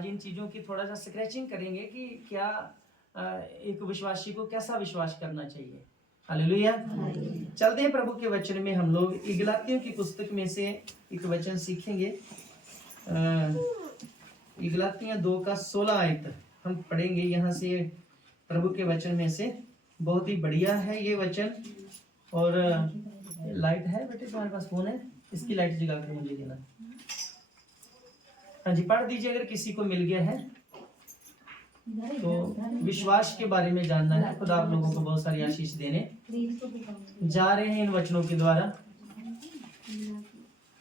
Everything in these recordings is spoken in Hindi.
आज इन चीज़ों की थोड़ा सा स्क्रैचिंग करेंगे कि क्या एक विश्वासी को कैसा विश्वास करना चाहिए। हालेलुया। चलते हैं प्रभु के वचन में। हम लोग गलातियों की पुस्तक में से एक वचन सीखेंगे। गलातियां 2:16 आयत हम पढ़ेंगे यहाँ से प्रभु के वचन में से। बहुत ही बढ़िया है ये वचन। और लाइट है बेटे तुम्हारे पास, फोन है, इसकी लाइट जगा कर मुझे देना। हाँ जी, पढ़ दीजिए अगर किसी को मिल गया है तो। विश्वास के बारे में जानना है। खुदा आप लोगों को बहुत सारी आशीष देने जा रहे हैं इन वचनों के द्वारा।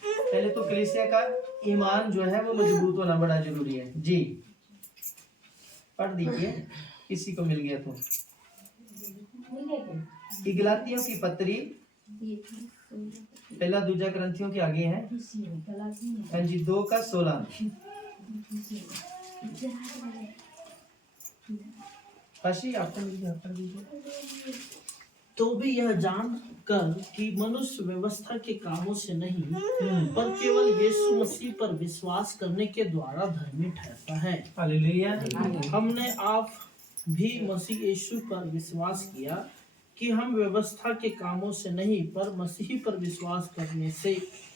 पहले तो कलीसिया का ईमान जो है वो मजबूत होना बड़ा जरूरी है जी। पढ़ दीजिए किसी को मिल गया तो। गलातियों की पत्री पहला दूजा ग्रंथियों के आगे है। हाँ जी, 2:16। काशी आपको मिल गया, पढ़ दीजिए। तो भी यह जान कर कि मनुष्य व्यवस्था के कामों से नहीं पर केवल यीशु मसीह पर विश्वास करने के द्वारा धर्मी ठहरता है। हालेलुया। हमने आप भी मसीह यीशु पर विश्वास किया कि हम व्यवस्था के कामों से नहीं पर मसीह पर विश्वास करने से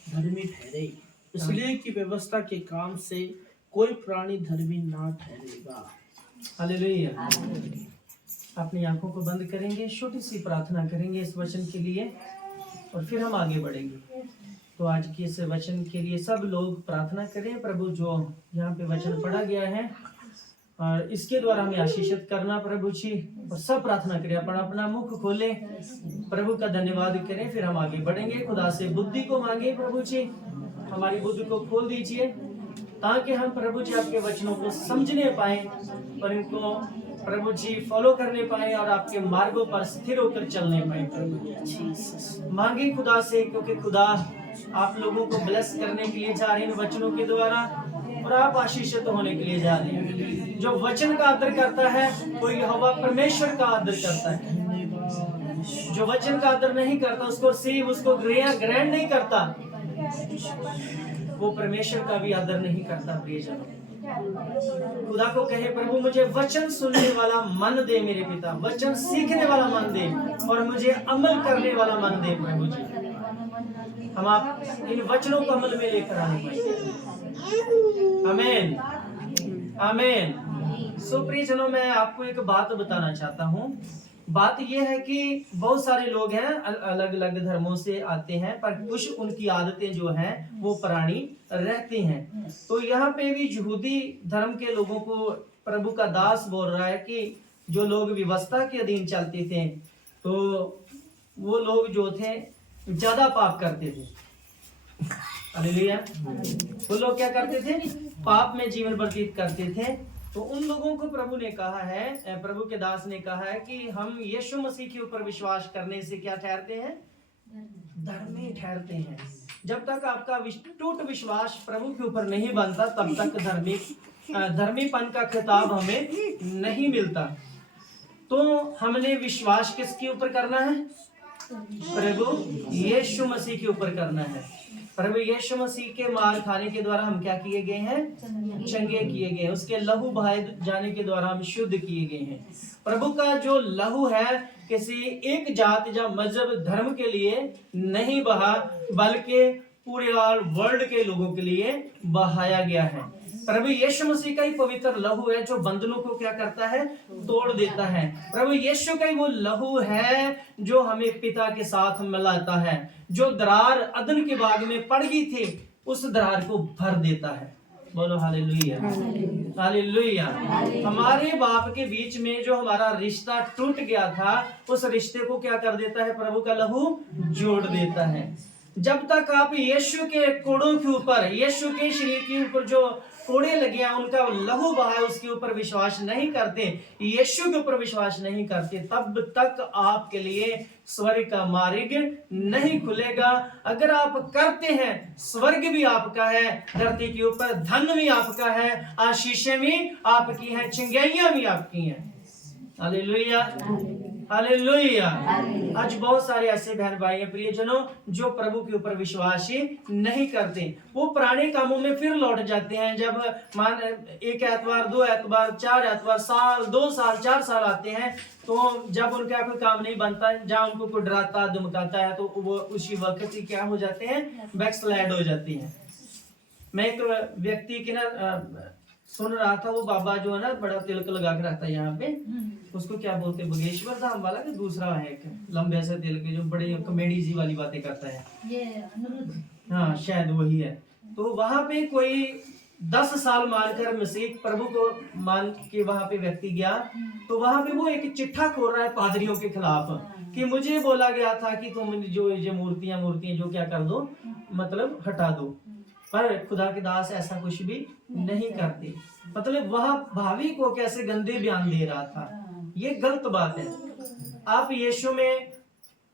धर्मी ठहरे, इसलिए कि व्यवस्था के काम से कोई प्राणी धर्मी ना ठहरेगा। हालेलुया। अपनी आंखों को बंद करेंगे, छोटी सी प्रार्थना करेंगे इस वचन के लिए और फिर हम आगे बढ़ेंगे। तो आज के इस वचन के लिए सब लोग प्रार्थना करें। प्रभु जो यहाँ पे वचन पढ़ा गया है और इसके द्वारा हमें आशीषित करना प्रभु जी। और सब प्रार्थना करें, अपना अपना मुख खोले, प्रभु का धन्यवाद करें, फिर हम आगे बढ़ेंगे। खुदा से बुद्धि को मांगे प्रभु जी, हमारी बुद्धि को खोल दीजिए ताकि हम प्रभु जी आपके वचनों को समझने पाए और इनको प्रभु जी फॉलो करने पाए और आपके मार्गों पर स्थिर होकर चलने पाए। प्रभु जी मांगे खुदा से, क्योंकि खुदा आप लोगों को ब्लेस करने के लिए जा रहे हैं इन वचनों के द्वारा और आप आशीषित होने के लिए जा रहे हैं। जो वचन का आदर करता है वो यहोवा परमेश्वर का आदर करता है। जो वचन का आदर नहीं करता, उसको रिसीव, उसको ग्रहण नहीं करता, वो परमेश्वर का भी आदर नहीं करता। प्रियजनों, खुदा को कहे प्रभु मुझे वचन सुनने वाला मन दे मेरे पिता, वचन सीखने वाला मन दे और मुझे अमल करने वाला मन दे प्रभु जी। हम आप इन वचनों को अमल में लेकर आने पाएंगे। आमीन, आमीन। सो प्रियजनों, मैं आपको एक बात बताना चाहता हूँ। बात यह है कि बहुत सारे लोग हैं, अलग अलग धर्मों से आते हैं, पर कुछ उनकी आदतें जो हैं वो पुरानी रहती हैं। तो यहाँ पे भी यहूदी धर्म के लोगों को प्रभु का दास बोल रहा है कि जो लोग व्यवस्था के अधीन चलते थे तो वो लोग जो थे ज्यादा पाप करते थे। हालेलुया। वो लोग क्या करते थे? पाप में जीवन व्यतीत करते थे। तो उन लोगों को प्रभु ने कहा है, प्रभु के दास ने कहा है कि हम यीशु मसीह के ऊपर विश्वास करने से क्या ठहरते हैं? धर्मी ठहरते हैं। जब तक आपका टूट विश्वास प्रभु के ऊपर नहीं बनता तब तक धर्मीपन का खिताब हमें नहीं मिलता। तो हमने विश्वास किसके ऊपर करना है? प्रभु यीशु मसीह के ऊपर करना है। प्रभु यीशु मसीह के मार खाने के द्वारा हम क्या किए गए हैं? चंगे किए गए हैं। उसके लहू बहाए जाने के द्वारा हम शुद्ध किए गए हैं। प्रभु का जो लहू है किसी एक जात या मजहब धर्म के लिए नहीं बहा, बल्कि पूरे वर्ल्ड के लोगों के लिए बहाया गया है। प्रभु यीशु मसीह का ही पवित्र लहू है जो बंधनों को क्या करता है? तोड़ देता है। प्रभु यीशु का ही वो लहू है जो हमें पिता के साथ मिलाता है। जो दरार अदन के बाग में पड़ गई थी उस दरार को भर देता है। बोलो हालेलुया, हालेलुया। हमारे बाप के बीच में जो हमारा रिश्ता टूट गया था उस रिश्ते को क्या कर देता है? प्रभु का लहू जोड़ देता है। जब तक आप यीशु के कोड़ों के ऊपर, यीशु के शरीर के ऊपर जो कोड़े लगे हैं उनका लहू बहा है उसके ऊपर विश्वास नहीं करते, यीशु के ऊपर विश्वास नहीं करते, तब तक आपके लिए स्वर्ग का मार्ग नहीं खुलेगा। अगर आप करते हैं, स्वर्ग भी आपका है, धरती के ऊपर धन भी आपका है, आशीषें भी आपकी हैं, चिंगाइयां भी आपकी हैं। हालेलुया। हालेलुया। आज बहुत सारे ऐसे बहन भाई हैं प्रियजनों जो प्रभु के ऊपर विश्वास ही नहीं करते। वो पुराने कामों में फिर लौट जाते हैं। जब मान 1 एतवार, 2 एतवार, 4 एतवार, साल, 2 साल, 4 साल आते हैं, तो जब उनका कोई काम नहीं बनता, जहाँ उनको कोई डराता धमकाता है, तो वो उसी वक्त ही क्या हो जाते हैं, बैकस्लाइड हो जाती हैं। मैं एक व्यक्ति की ना सुन रहा था, वो बाबा जो है ना बड़ा तिलक लगा के रहता है यहाँ पे, उसको क्या बोलते हैं, बगेश्वर धाम वाला, कि दूसरा है एक लंबे से तिलक जो बड़ी कॉमेडी जी वाली बातें करता है, ये अनुरुद्ध। हाँ शायद वही है। तो वहां पे कोई 10 साल मानकर मसीह प्रभु को मान के वहां पे व्यक्ति गया, तो वहां पे वो एक चिट्ठा खोल रहा है पादरियों के खिलाफ कि मुझे बोला गया था कि तुम जो ये मूर्तियां जो क्या कर दो, मतलब हटा दो, पर खुदा के दास ऐसा कुछ भी नहीं करते। मतलब वह भावी को कैसे गंदे बयान दे रहा था, ये गलत बात है। आप यीशु में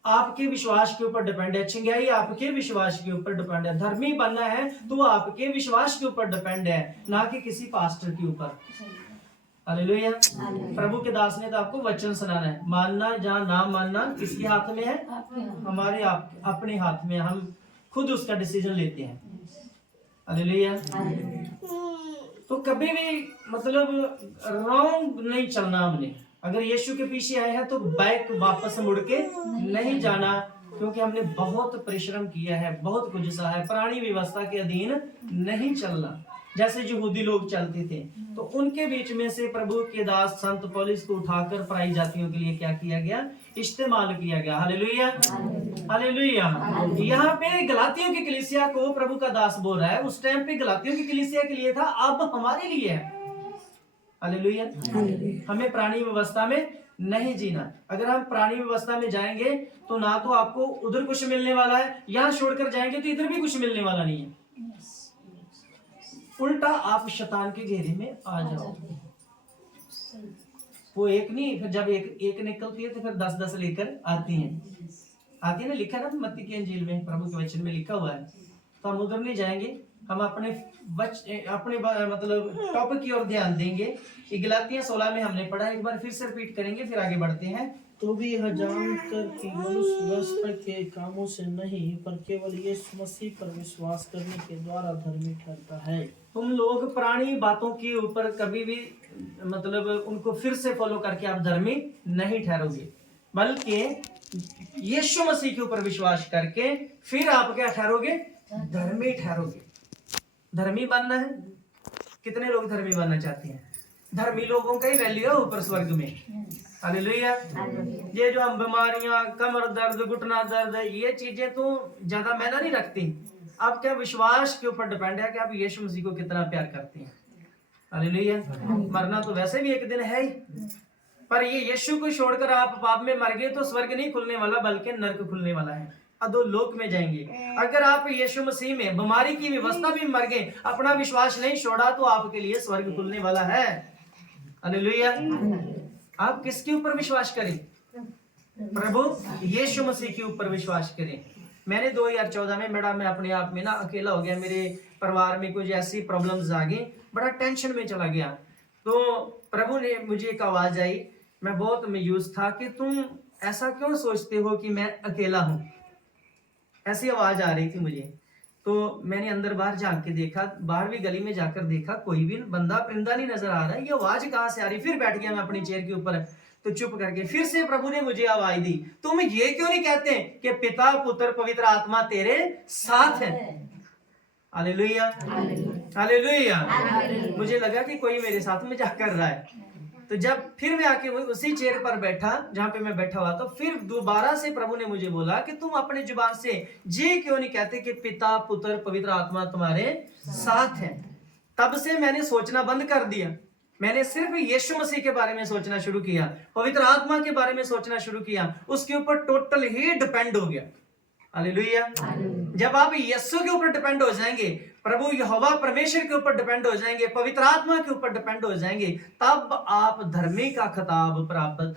आपके विश्वास के ऊपर डिपेंड है, चिंगाई आपके विश्वास के ऊपर डिपेंड है, धर्मी बनना है तो वो आपके विश्वास के ऊपर डिपेंड है, ना कि किसी पास्टर के ऊपर। हालेलुया। प्रभु के दास ने तो आपको वचन सुनाना है, मानना जहाँ ना मानना किसके हाथ में है, हमारे अपने हाथ में, हम खुद उसका डिसीजन लेते हैं। हालेलुया। तो कभी भी मतलब रॉन्ग नहीं चलना हमने। अगर यीशु के पीछे आए हैं तो बैक वापस मुड़ के नहीं जाना, क्योंकि हमने बहुत परिश्रम किया है, बहुत कुछ सहा है। पुरानी व्यवस्था के अधीन नहीं चलना जैसे यहूदी लोग चलते थे। तो उनके बीच में से प्रभु के दास संत पौलुस को उठाकर पराई जातियों के लिए क्या किया गया, इस्तेमाल किया गया। Hallelujah, hallelujah. यहाँ पे गलातियों की कलीसिया को प्रभु का दास बोल रहा है, उस टाइम पे गलातियों की कलीसिया के लिए था, अब हमारे लिए है। हालेलुया। हमें पुरानी व्यवस्था में नहीं जीना। अगर हम पुरानी व्यवस्था में जाएंगे तो ना तो आपको उधर कुछ मिलने वाला है, यहाँ छोड़कर जाएंगे तो इधर भी कुछ मिलने वाला नहीं है, उल्टा आप शैतान के घेरे में आ जाओगे। वो एक नहीं, फिर जब एक निकलती है तो फिर 10-10 लेकर आती है ना, लिखा ना मत्ती की इंजील में, प्रभु के वचन में लिखा हुआ है। तो हम उधर नहीं जाएंगे, हम अपने मतलब टॉपिक की ओर ध्यान देंगे। गलातियां 16 में हमने पढ़ा, एक बार फिर से रिपीट करेंगे, फिर आगे बढ़ते हैं। तो भी यह जानकर कि मनुष्य व्यवस्था के कामों से नहीं पर केवल यीशु मसीह पर विश्वास करने के द्वारा धर्मी ठहरता है। तुम लोग पुरानी बातों के ऊपर कभी भी मतलब उनको फिर से फॉलो करके आप धर्मी नहीं ठहरोगे, बल्कि यीशु मसीह के ऊपर विश्वास करके फिर आप क्या ठहरोगे, धर्मी ठहरोगे। धर्मी बनना है, कितने लोग धर्मी बनना चाहते हैं? धर्मी लोगों का ही वैल्यू है ऊपर स्वर्ग में। हालेलुया। ये जो हम बीमारियां, कमर दर्द, घुटना दर्द, ये चीजें तो ज्यादा मायना नहीं रखती। आपका विश्वास के ऊपर डिपेंड है कि आप यीशु मसीह को कितना प्यार करते हैं। हालेलुया। मरना तो वैसे भी एक दिन है ही, पर ये यीशु को छोड़कर आप पाप में मर गए तो स्वर्ग नहीं खुलने वाला, बल्कि नरक खुलने वाला है, अधोलोक में जाएंगे। अगर आप यीशु मसीह में बीमारी की व्यवस्था भी मर गए, अपना विश्वास नहीं छोड़ा, तो आपके लिए स्वर्ग खुलने वाला है। हालेलुया। आप किसके ऊपर विश्वास करें? प्रभु यीशु मसीह के ऊपर विश्वास करें। मैंने 2014 में मैं अपने आप में ना अकेला हो गया, मेरे परिवार में कुछ ऐसी प्रॉब्लम्स आ गई, बड़ा टेंशन में चला गया। तो प्रभु ने मुझे एक आवाज आई, मैं बहुत मायूस था कि तुम ऐसा क्यों सोचते हो कि मैं अकेला हूं, ऐसी आवाज आ रही थी मुझे। तो मैंने अंदर बाहर झांक के देखा, बाहर भी गली में जाकर देखा, कोई भी बंदा परिंदा नहीं नजर आ रहा है, ये आवाज कहाँ से आ रही? फिर बैठ गया मैं अपनी चेयर के ऊपर, तो चुप करके फिर से प्रभु ने मुझे आवाज दी, तुम ये क्यों नहीं कहते कि पिता पुत्र पवित्र आत्मा तेरे साथ है? Hallelujah, hallelujah. मुझे लगा कि कोई मेरे साथ मजाक कर रहा है। तो जब फिर मैं आके उसी चेयर पर बैठा जहां पे मैं बैठा हुआ, तो फिर दोबारा से प्रभु ने मुझे बोला कि तुम अपने जुबान से ये क्यों नहीं कहते कि पिता पुत्र पवित्र आत्मा तुम्हारे साथ है? तब से मैंने सोचना बंद कर दिया, मैंने सिर्फ यीशु मसीह के बारे में सोचना शुरू किया, पवित्र आत्मा के बारे में सोचना शुरू किया, उसके ऊपर टोटल ही डिपेंड हो गया। हालेलुया। जब आप यीशु के ऊपर डिपेंड हो जाएंगे, प्रभु यहोवा परमेश्वर के ऊपर डिपेंड हो जाएंगे, पवित्र आत्मा के ऊपर डिपेंड हो जाएंगे, तब आप धर्मी का खिताब प्राप्त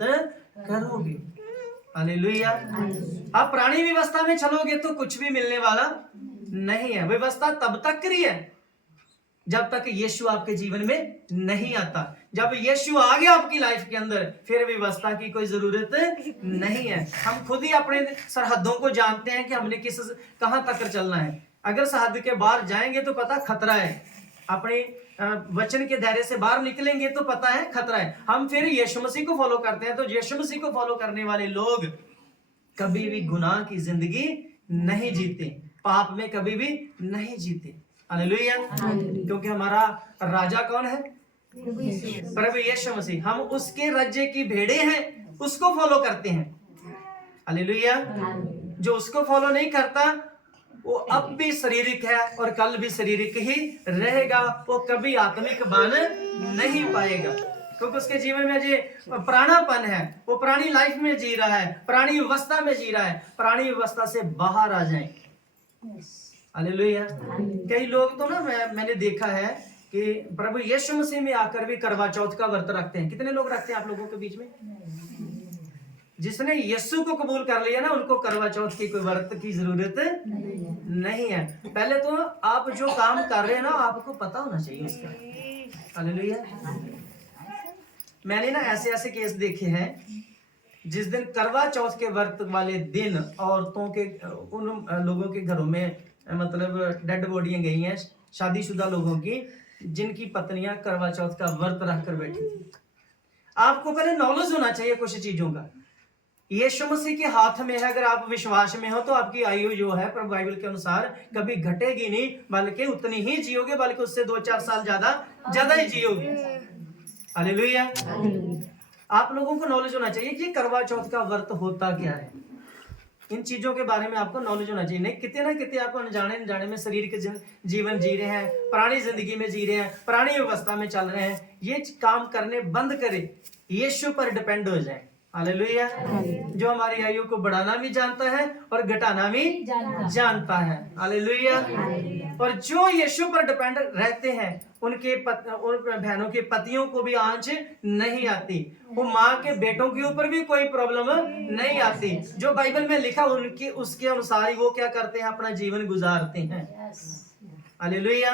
करोगे। हालेलुया। आप पुरानी व्यवस्था में चलोगे तो कुछ भी मिलने वाला नहीं है। व्यवस्था तब तक करी है, जब तक यीशु आपके जीवन में नहीं आता। जब यीशु आ गया आपकी लाइफ के अंदर, फिर व्यवस्था की कोई जरूरत नहीं है। हम खुद ही अपने सरहदों को जानते हैं कि हमने कहां तक चलना है। अगर सरहद के बाहर जाएंगे तो पता खतरा है, अपने वचन के दायरे से बाहर निकलेंगे तो पता है खतरा है। हम फिर यीशु मसीह को फॉलो करते हैं, तो यीशु मसीह को फॉलो करने वाले लोग कभी भी गुनाह की जिंदगी नहीं जीते, पाप में कभी भी नहीं जीते। हालेलुया। क्योंकि हमारा राजा कौन है? प्रभु यीशु मसीह। हम उसके राज्य की भेड़े हैं, उसको फॉलो करते हैं। हालेलुया। जो उसको फॉलो नहीं करता वो अब भी शारीरिक है और कल भी शारीरिक ही रहेगा, वो कभी आत्मिक बन नहीं पाएगा। क्योंकि उसके जीवन में जो प्राणापन है वो पुरानी लाइफ में जी रहा है, पुरानी व्यवस्था में जी रहा है। पुरानी व्यवस्था से बाहर आ जाएं। हालेलुया। कई लोग तो ना मैंने देखा है कि प्रभु यीशु मसीह में आकर भी करवा चौथ का व्रत रखते हैं। कितने लोग रखते हैं आप लोगों के बीच में? जिसने यीशु को कबूल कर लिया ना, उनको करवा चौथ की कोई व्रत की जरूरत नहीं है। पहले तो आप जो काम कर रहे हैं ना, आपको पता होना चाहिए उसका। हालेलुया। मैंने ना ऐसे केस देखे हैं, जिस दिन करवा चौथ के व्रत वाले दिन औरतों के, उन लोगों के घरों में मतलब डेड बॉडियां गई हैं, शादीशुदा लोगों की, जिनकी पत्नियां करवा चौथ का व्रत रखकर बैठी थी। आपको पहले नॉलेज होना चाहिए कुछ चीजों का। यीशु मसीह के हाथ में है। अगर आप विश्वास में हो तो आपकी आयु जो है प्रभु बाइबल के अनुसार कभी घटेगी नहीं, बल्कि उतनी ही जियोगे, बल्कि उससे 2-4 साल ज्यादा ही जियोगे। हालेलुया। आप लोगों को नॉलेज होना चाहिए कि करवा चौथ का व्रत होता क्या है। इन चीजों के बारे में आपको नॉलेज होना चाहिए। नहीं कितने ना कितने आपको अनजाने में शरीर के जीवन जी रहे हैं, पुरानी जिंदगी में जी रहे हैं, पुरानी व्यवस्था में चल रहे हैं। ये काम करने बंद करें, यीशु पर डिपेंड हो जाए। हालेलुया। जो हमारी आयु को बढ़ाना भी जानता है और घटाना भी जानता है। हालेलुया। और जो यीशु पर डिपेंड रहते हैं, उन बहनों के पतियों को भी आंच नहीं आती। वो माँ के बेटों के ऊपर भी कोई प्रॉब्लम नहीं आती। जो बाइबल में लिखा उनके उसके अनुसार ही वो क्या करते हैं, अपना जीवन गुजारते हैं। हालेलुया।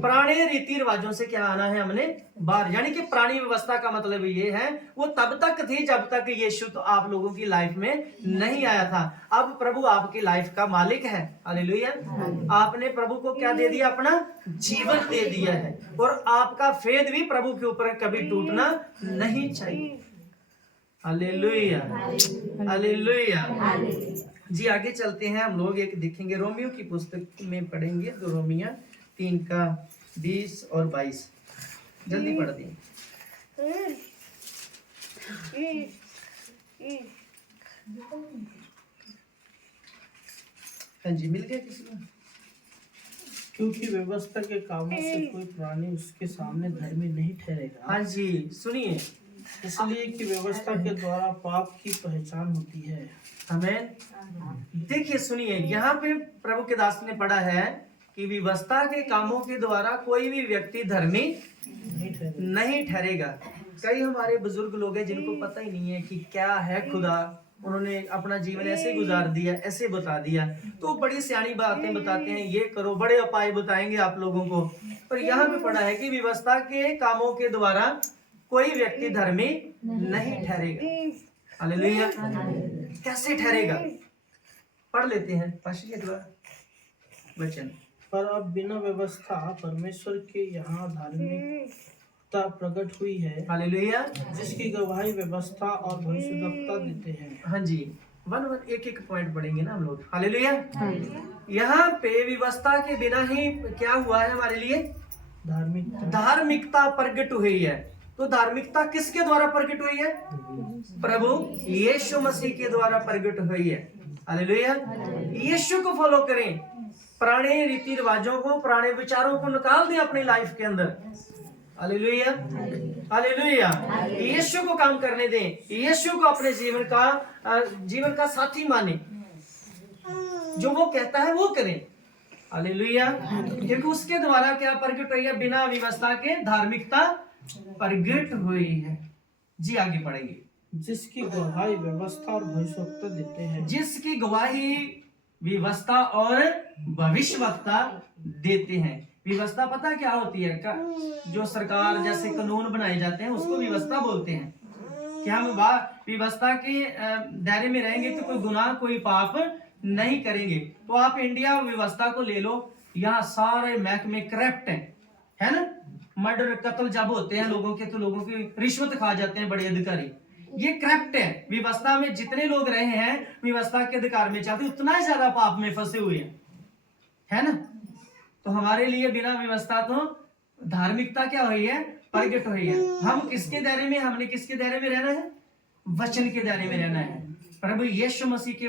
पुराने रीति रिवाजों से क्या आना है हमने बाहर, यानी कि पुरानी व्यवस्था का मतलब ये है वो तब तक थी जब तक यीशु तो आप लोगों की लाइफ में नहीं आया था। अब प्रभु आपकी लाइफ का मालिक है। हालेलुया। आपने प्रभु को क्या दे दिया? अपना जीवन दे दिया है। और आपका फेद भी प्रभु के ऊपर कभी टूटना नहीं चाहिए। हालेलुया। हालेलुया। जी आगे चलते हैं। हम लोग एक देखेंगे, रोमियो की पुस्तक में पढ़ेंगे, 2 रोमियो 3 का 20 और 22। जल्दी पढ़ दें। हाँ जी, मिल गया किसी को? क्योंकि व्यवस्था के कामों से कोई प्राणी उसके सामने धर्मी नहीं ठहरेगा। हाँ जी, सुनिए। इसलिए कि व्यवस्था के द्वारा पाप की पहचान होती है। आमीन। देखिए सुनिए, यहाँ पे प्रभु के दास ने पढ़ा है कि व्यवस्था के कामों के द्वारा कोई भी व्यक्ति धर्मी नहीं ठहरेगा। कई हमारे बुजुर्ग लोग हैं जिनको पता ही नहीं है कि क्या है खुदा। उन्होंने अपना जीवन ऐसे गुजार दिया, ऐसे बता दिया। तो बड़ी सियानी बातें बताते हैं, ये करो, बड़े उपाय बताएंगे आप लोगों को। पर यहाँ पे पढ़ा है कि व्यवस्था के कामों के द्वारा कोई व्यक्ति धर्मी नहीं ठहरेगा। हालेलुया। कैसे ठहरेगा? पढ़ लेते हैं वचन। पर अब बिना व्यवस्था परमेश्वर के यहाँ धार्मिकता प्रकट हुई है। हालेलुया। जिसकी गवाही व्यवस्था और भविष्यद्वक्ता देते हैं। हाँ जी, एक पॉइंट पढ़ेंगे ना हम लोग। हालेलुया। यहाँ पे व्यवस्था के बिना ही क्या हुआ है हमारे लिए? धार्मिकता प्रकट हुई है। तो धार्मिकता किसके द्वारा प्रकट हुई है? प्रभु यीशु मसीह के द्वारा प्रकट हुई है। हालेलुया। यीशु को फॉलो करें, पुराने रीति रिवाजों को, पुराने विचारों को निकाल दें अपनी लाइफ के अंदर। हालेलुया। हालेलुया। यीशु को काम करने दें, यीशु को अपने जीवन का साथी माने। जो वो कहता है वो करें। हालेलुया। क्योंकि उसके द्वारा क्या प्रकट हुई है? बिना व्यवस्था के धार्मिकता प्रकट हुई है। जी आगे पढ़ेंगे। जिसकी गवाही व्यवस्था और भविष्यवक्ता देते हैं। जिसकी गवाही व्यवस्था और भविष्यवक्ता देते हैं। व्यवस्था पता क्या होती है? जो सरकार जैसे कानून बनाए जाते हैं उसको व्यवस्था बोलते हैं कि हम व्यवस्था के दायरे में रहेंगे तो कोई गुनाह कोई पाप नहीं करेंगे। तो आप इंडिया व्यवस्था को ले लो, यहाँ सारे महकमे करप्ट है ना। मर्डर कत्ल जब होते हैं लोगों के तो लोगों की रिश्वत खा जाते हैं बड़े अधिकारी, ये करप्ट है। व्यवस्था में जितने लोग रहे हैं व्यवस्था के अधिकार में चलते उतना ही ज्यादा पाप में फंसे हुए हैं, है ना। तो हमारे लिए बिना व्यवस्था तो धार्मिकता क्या हुई है? प्रगट हुई है। हम किसके दायरे में, हमने किसके दायरे में रहना है? वचन के दायरे में रहना है। प्रभु यीशु मसीह के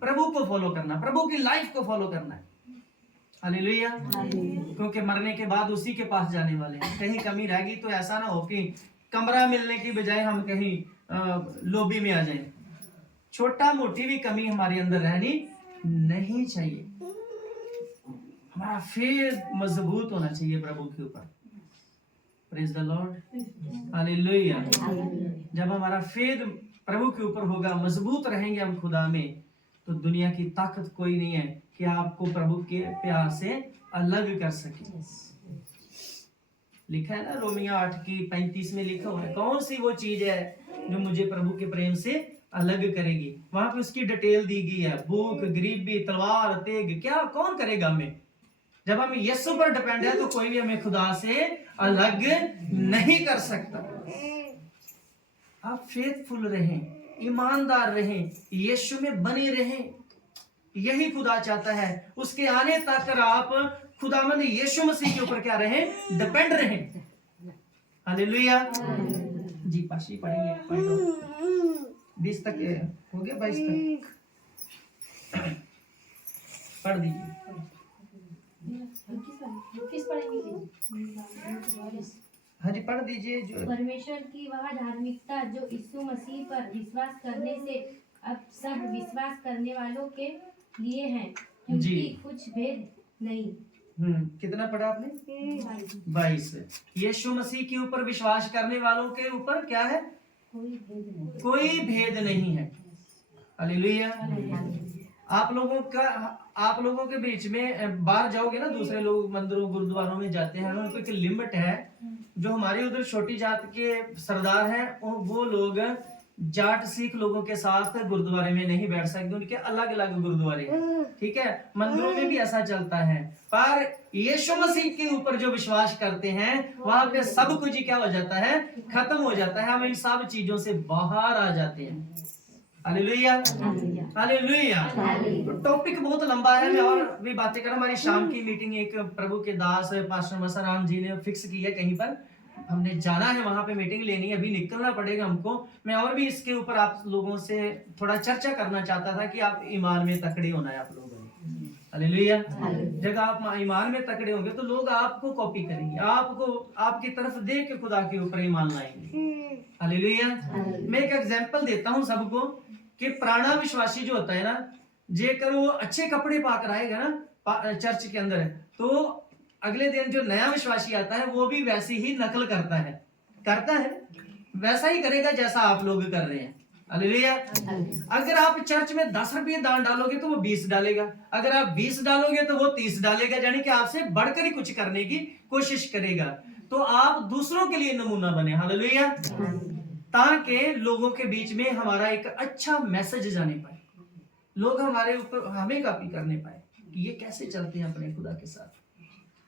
प्रभु को फॉलो करना, प्रभु की लाइफ को फॉलो करना है। हालेलुया। क्योंकि मरने के बाद उसी के पास जाने वाले हैं। कहीं कमी रहेगी तो ऐसा ना हो कि कमरा मिलने की बजाय हम कहीं लॉबी में आ जाएं। छोटा मोटी भी कमी हमारे अंदर रहनी नहीं चाहिए। हमारा फेथ मजबूत होना चाहिए प्रभु के ऊपर। Praise the Lord, hallelujah. जब हमारा फेथ प्रभु के ऊपर होगा, मजबूत रहेंगे हम खुदा में, तो दुनिया की ताकत कोई नहीं है कि आपको प्रभु के प्यार से अलग कर सके। लिखा है ना रोमिया 8:35 में लिखा हुआ है, कौन सी वो चीज है जो मुझे प्रभु के प्रेम से अलग करेगी। वहां पे उसकी डिटेल दी गई है, भूख, गरीबी, तलवार, तेग, क्या कौन करेगा हमें। जब हम यीशु पर डिपेंड है तो कोई भी हमें खुदा से अलग नहीं कर सकता। आप फेथफुल रहें, ईमानदार रहें, यीशु में बने रहें, यही खुदा चाहता है। उसके आने तक आप खुदावंद यीशु मसीह के ऊपर क्या रहें? डिपेंड रहें। हालेलुया। जी पाशी पढ़ेंगे 20 तक हो गया, 22 तक पढ़ दीजिए। हाँ जी पढ़ दीजिए। जो परमेश्वर की वह धार्मिकता जो यीशु मसीह पर विश्वास करने से अब सब विश्वास करने वालों के लिए है, क्योंकि कुछ भेद नहीं। कितना पढ़ा आपने? 22। यीशु मसीह के ऊपर विश्वास करने वालों के ऊपर क्या है? कोई भेद नहीं है। हालेलुया। आप लोगों के बीच में बाहर जाओगे ना, दूसरे लोग मंदिरों गुरुद्वारों में जाते हैं, उनको एक लिमिट है। जो हमारे उधर छोटी जात के सरदार हैं वो लोग जाट सिख लोगों के साथ गुरुद्वारे में नहीं बैठ सकते, उनके अलग अलग गुरुद्वारे हैं, ठीक है। मंदिरों में भी ऐसा चलता है, पर यीशु मसीह के ऊपर जो विश्वास करते हैं वहां पे सब कुछ क्या हो जाता है? खत्म हो जाता है। हम इन सब चीजों से बाहर आ जाते हैं। Hallelujah, hallelujah. टॉपिक बहुत लंबा है, मैं और भी बातें कर। हमारी शाम की मीटिंग एक प्रभु के दास पास्टर मसाराम जी ने फिक्स की है, कहीं पर हमने जाना है, वहां पे मीटिंग लेनी है, अभी निकलना पड़ेगा हमको। मैं और भी इसके ऊपर आप लोगों से थोड़ा चर्चा करना चाहता था कि आप ईमान में तकड़े होना है आप लोगों ने। हालेलुया। जब आप ईमान में तकड़े होंगे तो लोग आपको कॉपी करेंगे, आपको आपकी तरफ देख के खुदा के ऊपर ईमान लाएंगे। हालेलुया। मैं एक एग्जांपल देता हूं सबको कि पुराना विश्वासी जो होता है ना, जेकर वो अच्छे कपड़े पाकर आएगा ना चर्च के अंदर, तो अगले दिन जो नया विश्वासी आता है वो भी वैसी ही नकल करता है, वैसा ही करेगा जैसा आप लोग कर रहे हैं। हालेलुया। अगर आप चर्च में 10 रुपये दान डालोगे तो वो 20 डालेगा, अगर आप 20 डालोगे तो वो 30 डालेगा, यानी कि आपसे बढ़कर ही कुछ करने की कोशिश करेगा। तो आप दूसरों के लिए नमूना बने। हालेलुया। ताकि लोगों के बीच में हमारा एक अच्छा मैसेज जाने पाए, लोग हमारे ऊपर हमें कॉपी करने पाए कि ये कैसे चलते हैं अपने खुदा के साथ।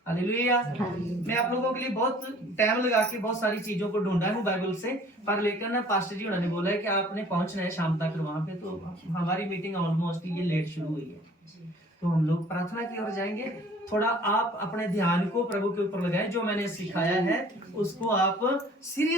हालेलुया। मैं आप लोगों के लिए बहुत टाइम लगा के बहुत सारी चीजों को ढूंढा हूँ बाइबल से, पर लेकिन ना पास्टर जी उन्होंने बोला है कि आपने पहुंचना है शाम तक वहां पे, तो हमारी मीटिंग ऑलमोस्ट ये लेट शुरू हुई है। तो हम लोग प्रार्थना की ओर जाएंगे। थोड़ा आप अपने ध्यान को प्रभु के ऊपर लगाएं, जो मैंने सिखाया है उसको आप सीरियस